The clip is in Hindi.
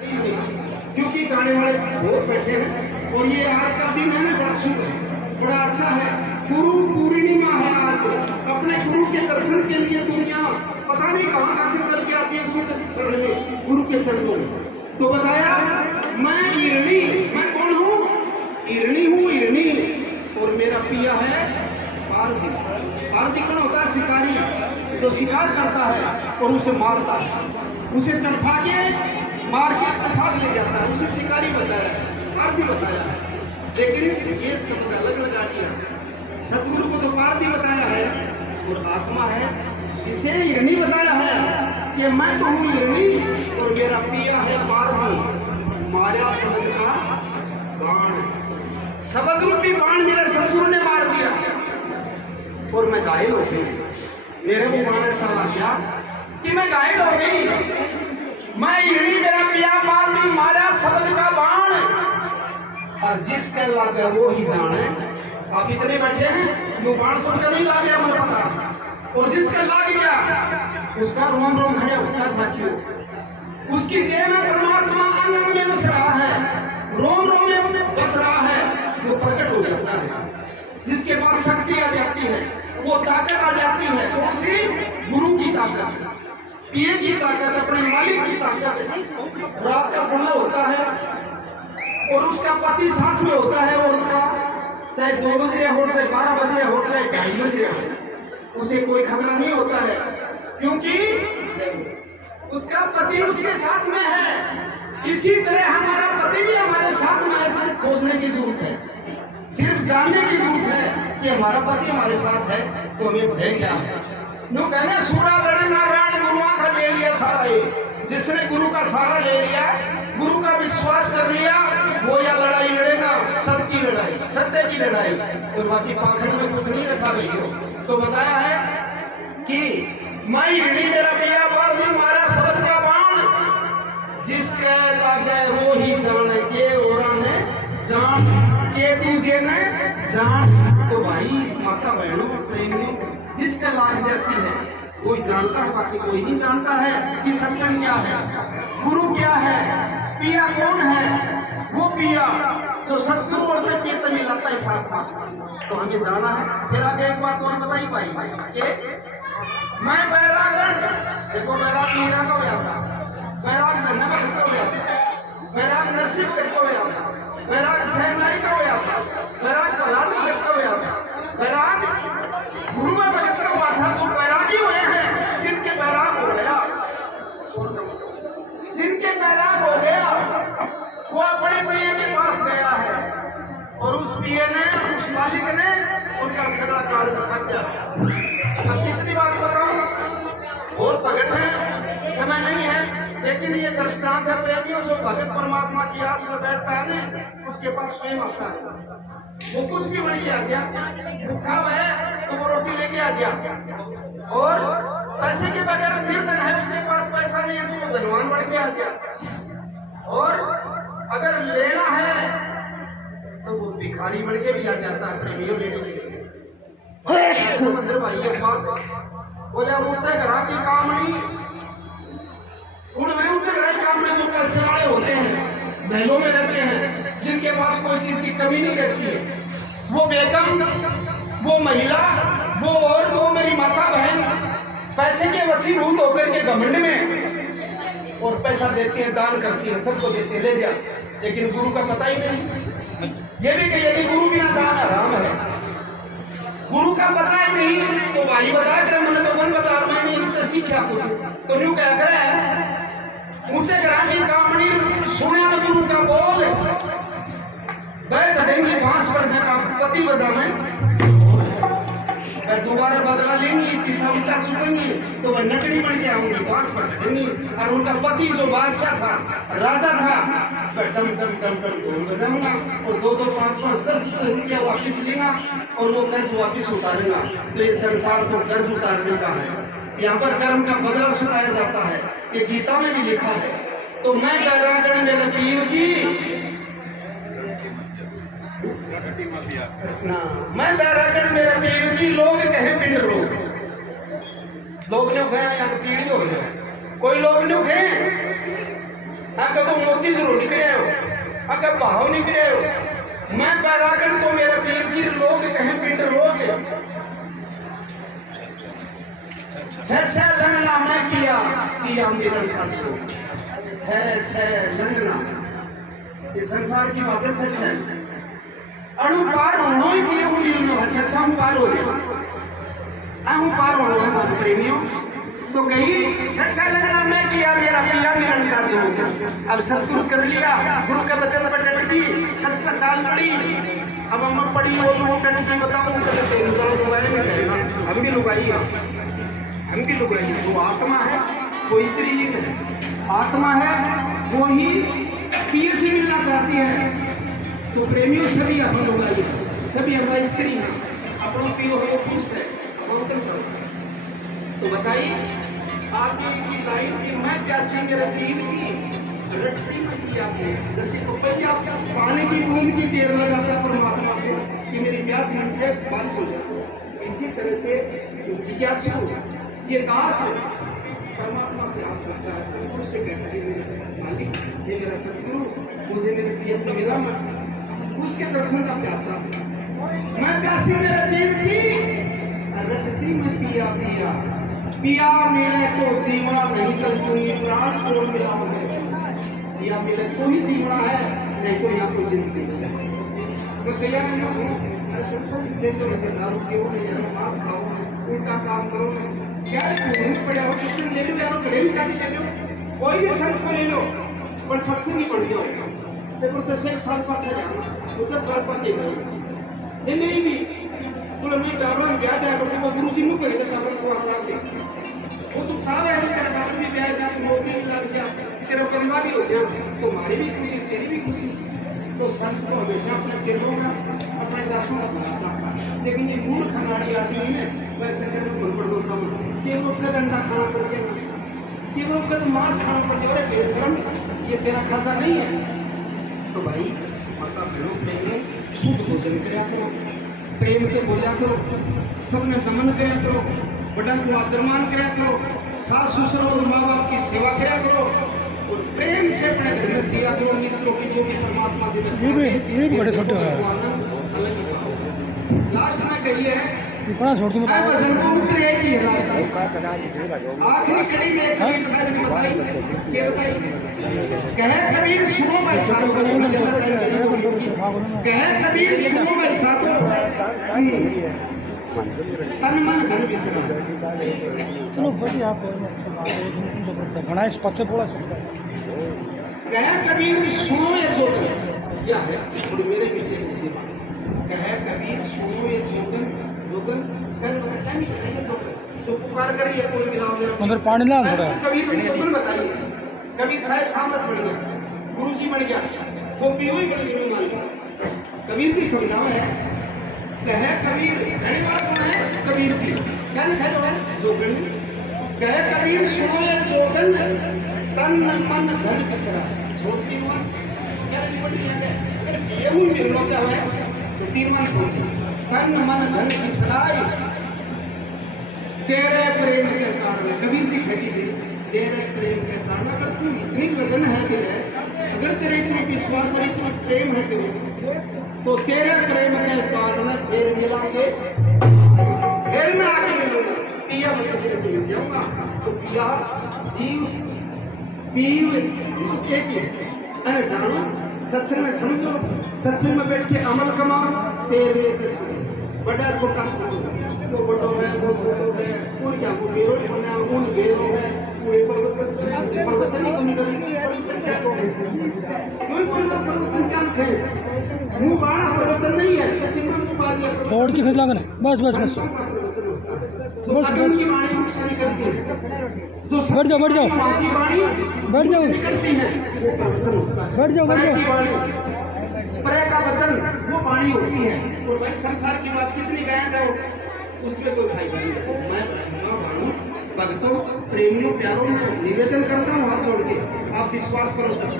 क्योंकि गाने वाले बहुत बैठे हैं और ये आज का दिन है ना, बड़ा शुभ है, बड़ा अच्छा है। गुरु पूर्णिमा है आज। अपने गुरु के दर्शन के लिए दुनिया पता नहीं कहाँ से चल के आती है गुरु के शरण में, गुरु के चरणों में। तो बताया मैं इरणी, मैं कौन हूँ? इरणी हूँ, इरणी। और मेरा पिया है पारधी। पारधी कौन होता है? शिकारी, जो शिकार करता है और उसे मारता है, उसे तड़फा के मार के अपने साथ ले जाता है, उसे शिकारी बताया, पारधी बताया। लेकिन ये सब अलग अलग आदियाँ, सतगुरु को तो पारधी बताया है और आत्मा है इसे इरणी बताया है कि मैं तो हूँ इरणी और मेरा पिया है पारधी। माया शब्द का बाण, शब्द रूपी बाण मेरे सतगुरु ने मार दिया और मैं घायल हो गई। मेरे को बाण ऐसा लग गया कि मैं घायल हो गई। मैं इरणी मेरा पिया पारधी, मारा शब्द का बाण, और जिसके लागे वो ही जाने। आप इतने बैठे हैं, जो बाण सबका नहीं लागे हमें पता, और जिसका लाग गया उसका रोम रोम खड़े होता साथियों। उसकी देह में परमात्मा अंग अंग में बस रहा है, रोम रोम में बस रहा है, वो प्रकट हो जाता है। जिसके पास शक्ति आ जाती है, वो ताकत आ जाती है। कौन सी? गुरु की ताकत, पिए की ताकत, अपने मालिक की ताकत। रात का समय होता है और उसका पति साथ में होता है, और उसका चाहे 2 बज रहे हो, चाहे 12 बज रहे हो, चाहे 2:30 बज रहे हो, उसे कोई खतरा नहीं होता है, क्योंकि उसका पति उसके साथ में है। इसी तरह हमारा पति भी हमारे साथ में है। सिर्फ खोजने की जरूरत है, सिर्फ जानने की जरूरत है कि हमारा पति हमारे साथ है, तो हमें भय क्या है। नो कहना सूरा लड़े नारायण, गुरुआ का ले लिया सारा। ये जिसने गुरु का सहारा ले लिया, गुरु का विश्वास कर लिया, वो या लड़ाई लड़े ना, सत्य की लड़ाई, सत्य की लड़ाई, और बाकी पाखंड में कुछ नहीं रखा गई हो। तो बताया है कि मैं इरणी मेरा पिया पारधी, मारा शब्द का बाण, जिसके लागे वो ही जाने के और ने जान के दूसरे ने जान। तो भाई माता बहनों प्रेमियों, जिसका लाग जाती है कोई जानता है, बाकी कोई नहीं जानता है कि सत्संग क्या है, गुरु क्या है, पिया कौन है। वो पिया जो सतगुरु और कीर्तन में लाता है साथ में, तो हमें जाना है। फिर आगे एक बात और बताई पाई कि मैं बैरागण, देखो बैराग मीरा का हुआ था, बैराग धन्ना का हुआ था, बैराग नरसिंह का हुआ था, बैराग सहनाई का हुआ था, बैराग प्रहलाद भगत का हुआ था, बैराग गुरु में भगत का हुआ था। तो बैरागी हुए हैं जिनके बैराग हो गया, जिनके बैराग हो गया, वो अपने पिए के पास गया है और उस पिए ने, उस मालिक ने उनका सगड़ा कार्य सत्या। अब कितनी बात बताऊं, और भगत है, समय नहीं है, लेकिन ये दृष्टांत है प्रेमियों। जो भगत परमात्मा की आस में बैठता है ना, उसके पास स्वयं आता है, वो कुछ भी बन के आ जा, भूखा है तो वो रोटी लेके आ जा, और पैसे के बगैर निर्धन है, उसके पास पैसा नहीं है तो वो धनवान बढ़ के आ जा, और अगर लेना है तो वो भिखारी बढ़ के भी आ जाता है प्रेमियों लेने के लिए। मंदिर भाई एक बात बोले, मुझसे घरा की कामनी, उनमें उनसे घरा की कामनी जो पैसे वाले होते हैं, महलों में रहते हैं, जिनके पास कोई चीज की कमी नहीं रहती है, वो बेगम, वो महिला, वो और वो मेरी माता बहन पैसे के वसीभूत होकर के घमंड में और पैसा देते हैं, दान करती है, सबको देते हैं, ले जा। लेकिन गुरु का पता ही नहीं। ये भी कहिए कि गुरु बिना दान हराम है, गुरु का पता ही नहीं। तो भाई बताया कर, मैंने तो कौन बता, मैंने इनसे सीखा कुछ, तो न्यू क्या करे, मुझसे करा की कामनी सुना न गुरु का बोल, वह चढ़ेंगी 5 वर्ष का पति बजा में, दोबारा बदला लेंगी, पिसा उल्टा चुकेंगी, तो वह नकड़ी बन के आऊंगी, 5 वर्ष चढ़ेंगी। और उनका पति जो बादशाह था, राजा था, वह टम टम टम टम ढोल बजाऊंगा और 2-2, 5-5, 10 रुपया वापिस लेगा और वो कर्ज वापिस उतारेगा। तो ये संसार को कर्ज उतारने का है, यहाँ पर कर्म का बदला चुकाया जाता है, ये गीता में भी लिखा है। तो मैं बैरागण मेरे पीर की ना, मैं बैरागण मेरे पीर की, लोग कहे पिंड रोग, लोग ने कहे या तो पीड़ी हो जाए, कोई लोग ने कहे आका तो मोती जरूर निकले हो, आका भाव निकले हो। मैं पैरागण तो मेरे पीर की लोग कहें पिंड लोग छह लंगना मैं किया पिया मिलन का जो छह लंगना। ये संसार की बात है। छह अणु पार होनो ही पिया हूँ मिलनो है। छह पार हो जाए अणु पार होनो है मान प्रेमियों। तो कही छह लगना मैं किया मेरा पिया मिलन का जो। अब सतगुरु कर लिया, गुरु के वचन पर डट गई, सत पर चाल पड़ी। अब हम पड़ी और लोग डट के बताऊं कहते तेरे को लुगाई में कहेगा हम भी लुगाई जो आत्मा है वो स्त्रीलिंग है। आत्मा है वो ही पिय से मिलना चाहती है। तो प्रेमियों सभी अपन लुगाई है, सभी हमारी स्त्री है। अपन पियो है पुरुष है। तो बताइए आगे की लाइन की मैं प्यासी मेरे पीर की रटती मैं पिया हूं। जैसे पपैया पानी की बूंद की टेर लगाता परमात्मा से कि मेरी प्यास मिट जाए, बारिश हो जाए। इसी तरह से जिज्ञासु ये दास परमात्मा से आस रखता है, सतगुरु से कहता है मेरे मालिक ये मेरा सतगुरु मुझे मेरे पिया से मिला मत। उसके दर्शन का प्यासा मैं प्यासी मेरे पीर की रटती मैं पिया पिया मिले तो जीवना नहीं कसूंगी प्राण को मिला मुझे। पिया मिले तो ही जीवना है, नहीं तो यहाँ कोई जिंदगी नहीं है। मैं कया सत्संग दे तो दारू पियो यार, मांस खाओ, उल्टा काम करो, क्या पड़े हो। सत्संग ले लो यार, घरे भी जाके ले लो, कोई भी संत को ले लो, पर सत्संग ही बढ़ गया। 10 साल पास है जाना, 10 साल पास के गए ये नहीं भी बोले मैं डाबरा ब्याह जाए करते वो गुरुजी नु कहे डाबरा को आपरा दे वो तो साहब है तेरा डाबरा भी ब्याह जा, नौकरी भी लग जा, तेरा बंदा भी हो जाए, तुम्हारी भी खुशी तेरी भी खुशी। तो संत को हमेशा अपने चेलों में अपने दासों का भला चाहता है। लेकिन ये मूर्ख खनाड़ी आदमी है वैसे कहते बोल पड़ दो सब कि वो अपना अंडा खाना पड़ जाए, कि वो अपना मांस खाना पड़ जाए। बेशरम ये तेरा खासा नहीं है। तो भाई माता बहनों प्रेम शुद्ध भोजन कराया करो, प्रेम के बोलिया करो, सबने दमन कराया करो, बड़ा को आदरमान कराया करो, सास ससुर और माँ बाप की सेवा कराया करो और प्रेम से अपने घर में जिया करो। निचलों की जो भी परमात्मा जी में ये भी बड़े छोटे हैं अलग ही। लास्ट में कहिए बड़ा छोड़ दूं मैं वजन को उतर एक ही लास्ट आखिरी कड़ी में कबीर साहब ने बताई ये बताई कहे कबीर सुनो भाई साहब, कहे कबीर सुनो भाई साहब, तन मन धन बिसरा। चलो बढ़िया आप घना इस पत्ते पोड़ा सकता है। कहे कबीर सुनो ये जोगन क्या है और मेरे पीछे कहे कबीर सुनो ये जोगन जोगन क्या नहीं बताइए जो पुकार करी है कोई मिलाओ अंदर पानी ना थोड़ा कबीर की जोगन बताइए। कबीर साहब सामने बढ़ गया, गुरु जी बढ़ गया, वो पियो ही बढ़ गई मालिक। कबीर जी समझाओ है कहे कबीर कहने वाला कौन है? कबीर जी क्या लिखा है जोगन। कहे कबीर सुनो ये जोगन तन मन धन बिसरा। छोड़ 3 वन क्या लिखी है? अगर पिए हुई मिलना चाहे तो 3 वन छोड़ तन मन धन बिसराई तेरे प्रेम के कारण। कबीर जी कहती थी तेरे प्रेम के कारण। अगर तू इतनी लगन है तेरे, अगर तेरे इतनी विश्वास है, इतना प्रेम है तेरे, तो तेरे प्रेम के कारण फिर मिलांगे, फिर मैं आके मिलूंगा। पिया मैं तेरे से मिल जाऊंगा। तो पिया जीव पीव एक ही अरे जानो सत्संग में समझो, सत्संग में बैठ के अमल कमाओ। तेरे बड़ा छोटा वो बड़ो है वो छोटो है उन क्या वो बेरो बना उन बेरो है कोई प्रवचन ही कमी करेगी। प्रवचन क्या कोई प्रवचन क्या है? मुंह बाड़ा प्रवचन नहीं है, जैसे मुंह बाल या और की खिला कर बस बस बस जो की वाणी मुख से निकलती है, जो बैठ जाओ की वाणी बैठ जाओ निकलती है वो प्रवचन होता है। बैठ जाओ परे का वचन वो वाणी होती है। और भाई संसार की बात कितनी गाया जाओ उसमें कोई फायदा नहीं। मैं भक्तों प्रेमियों प्यारों में निवेदन करता हूँ हाथ जोड़ के, आप विश्वास करो सत्संग